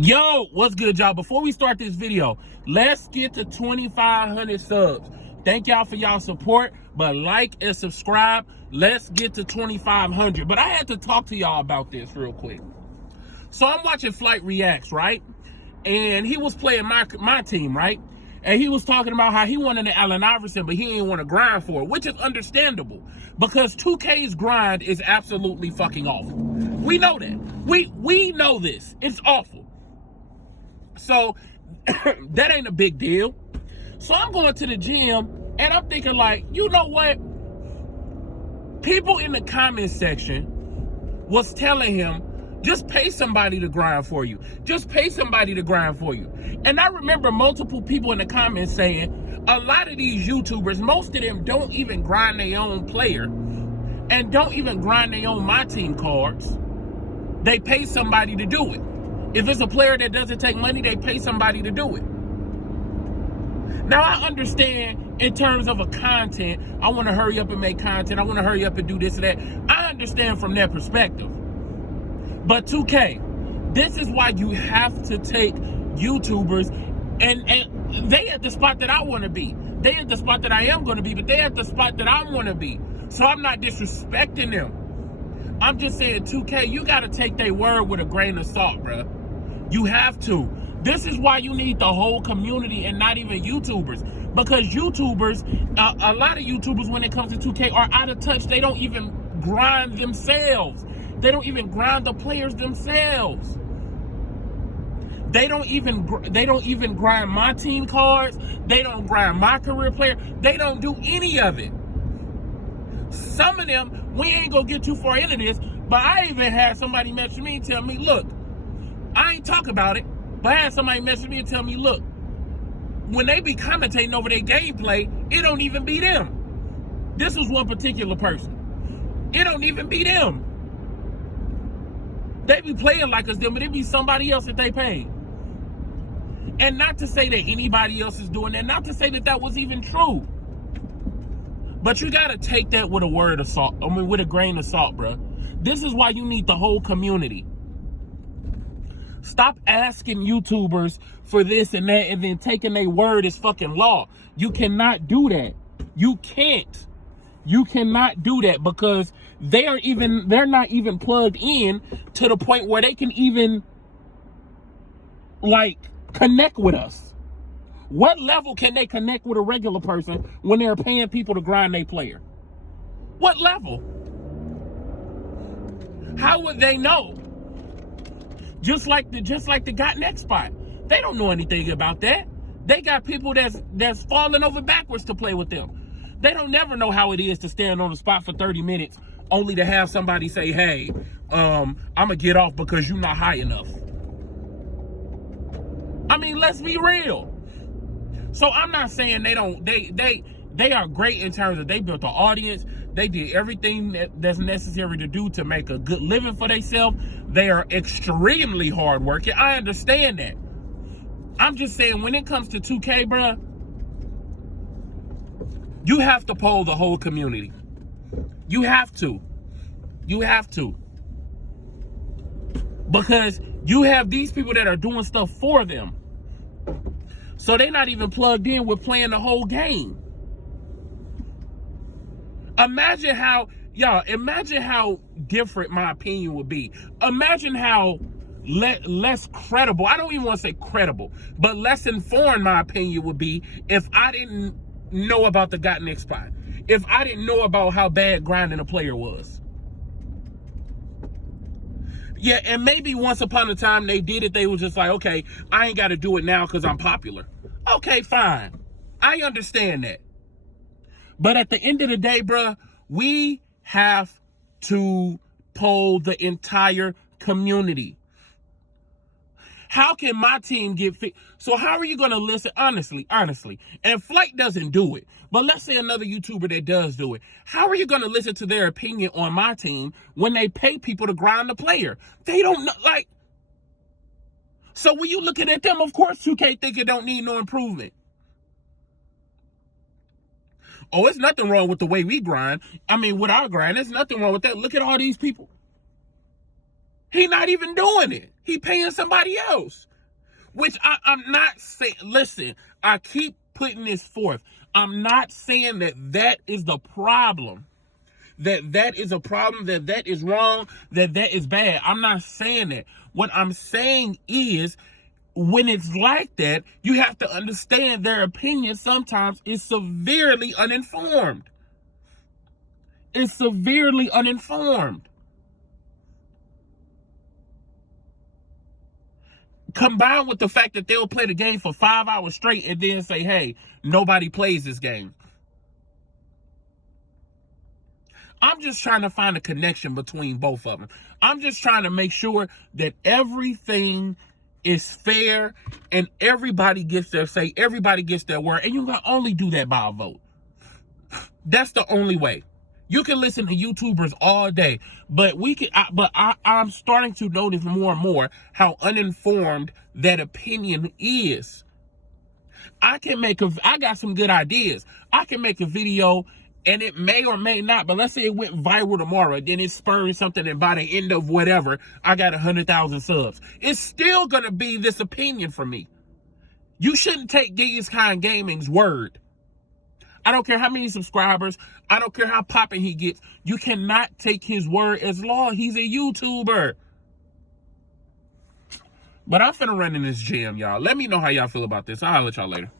Yo, what's good, y'all? Before we start this video, let's get to 2,500 subs. Thank y'all for y'all support, but like and subscribe. Let's get to 2,500. But I had to talk to y'all about this real quick. So I'm watching Flight Reacts, right? And he was playing my team, right? And he was talking about how he wanted an Allen Iverson, but he didn't want to grind for it, which is understandable because 2K's grind is absolutely fucking awful. We know that. We know this. It's awful. So that ain't a big deal. So I'm going to the gym and I'm thinking like, you know what? People in the comment section was telling him, just pay somebody to grind for you. Just pay somebody to grind for you. And I remember multiple people in the comments saying, a lot of these YouTubers, most of them don't even grind their own player and don't even grind their own My Team cards. They pay somebody to do it. If it's a player that doesn't take money, they pay somebody to do it. Now, I understand in terms of a content, I want to hurry up and make content. I want to hurry up and do this and that. I understand from that perspective. But 2K, this is why you have to take YouTubers, and they at the spot that I want to be. They at the spot that I am going to be, but they at the spot that I want to be. So I'm not disrespecting them. I'm just saying, 2K, you got to take their word with a grain of salt, bro. You have to. This is why you need the whole community and not even YouTubers. Because YouTubers, a lot of YouTubers, when it comes to 2K, are out of touch. They don't even grind themselves. They don't even grind the players themselves. They don't even grind my team cards. They don't grind my career player. They don't do any of it. Some of them, we ain't gonna get too far into this, but I even had somebody message me and tell me, look, I ain't talk about it, but I had somebody message me and tell me, look, when they be commentating over their gameplay, it don't even be them. This was one particular person. It don't even be them. They be playing like us them, but it be somebody else that they pay. And not to say that anybody else is doing that, not to say that that was even true. But you gotta take that with a word of salt. I mean, with a grain of salt, bro. This is why you need the whole community. Stop asking YouTubers for this and that and then taking their word as fucking law. You cannot do that. You can't. You cannot do that because they're not even plugged in to the point where they can even like connect with us. What level can they connect with a regular person when they're paying people to grind their player? What level? How would they know? Just like the got next spot. They don't know anything about that. They got people that's falling over backwards to play with them. They don't never know how it is to stand on the spot for 30 minutes only to have somebody say, hey, I'm gonna get off because you're not high enough. I mean, let's be real. So I'm not saying they are great in terms of they built an audience. They did everything that's necessary to do to make a good living for themselves. They are extremely hardworking. I understand that. I'm just saying when it comes to 2K, bruh, you have to poll the whole community. You have to. You have to. Because you have these people that are doing stuff for them. So they're not even plugged in with playing the whole game. Imagine how different my opinion would be. Imagine how less credible, I don't even want to say credible, but less informed my opinion would be if I didn't know about the got next spot. If I didn't know about how bad grinding a player was. Yeah, and maybe once upon a time they did it, they was just like, okay, I ain't got to do it now because I'm popular. Okay, fine. I understand that. But at the end of the day, bruh, we have to poll the entire community. How can my team get fit? So how are you going to listen? Honestly, and Flight doesn't do it, but let's say another YouTuber that does do it. How are you going to listen to their opinion on my team when they pay people to grind the player? They don't know, like, so when you looking at them, of course 2K think it don't need no improvement. Oh, it's nothing wrong with the way we grind. I mean, with our grind, there's nothing wrong with that. Look at all these people. He not even doing it. He paying somebody else. Which I'm not saying, listen, I keep putting this forth. I'm not saying that is the problem. That is a problem, that is wrong, that is bad. I'm not saying that. What I'm saying is, when it's like that, you have to understand their opinion sometimes is severely uninformed. It's severely uninformed. Combined with the fact that they'll play the game for 5 hours straight and then say, hey, nobody plays this game. I'm just trying to find a connection between both of them. I'm just trying to make sure that everything is fair and everybody gets their say, everybody gets their word, and you can only do that by a vote. That's the only way. You can listen to YouTubers all day, but I'm starting to notice more and more how uninformed that opinion is. I got some good ideas. I can make a video and it may or may not, but let's say it went viral tomorrow, then it spurred something, and by the end of whatever, I got 100,000 subs. It's still gonna be this opinion from me. You shouldn't take Gigas Khan Gaming's word. I don't care how many subscribers, I don't care how popping he gets. You cannot take his word as law. He's a YouTuber. But I'm finna run in this jam, y'all. Let me know how y'all feel about this. I'll let y'all later.